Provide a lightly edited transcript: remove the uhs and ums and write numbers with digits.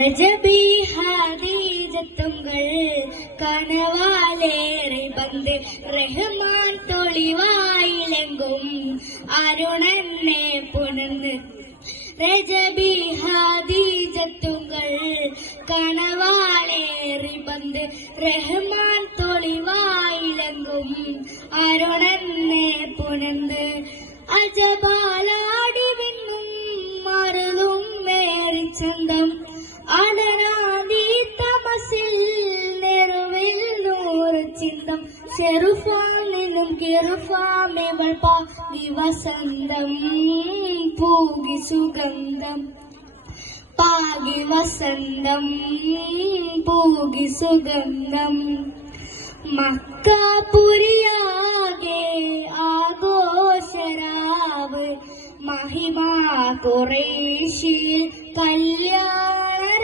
രജബി ഹാദീജത്തുങ്കൾ കനവാലേറെ ബന്ദ് റഹ്മാൻ തൊളിവായിലെങ്കും അരുണനെ പുണർന്ന് രജബി ഹാദീജത്തുങ്കൾ കനവാലേറെ ബന്ദ് റഹ്മാൻ തൊളിവായിലെങ്കും അരുണനെ പുണർന്ന് അജബാലാടി വിങ്ങും മറുതും മേറിച്ചന്തം അടനാദി തമസിൽ നെറുവിൽ നൂറ് ചിന്തം ചെറുഫാനിനും കിറുഫാമിവൾ പാകി വസന്തം പൂകി സുഗന്ധം പാകി വസന്തം പൂകി സുഗന്ധം മക്കാപുരിയാകെ ആഘോഷരാവ് മഹിമാ ഖുറൈശിൽ കല്യാണ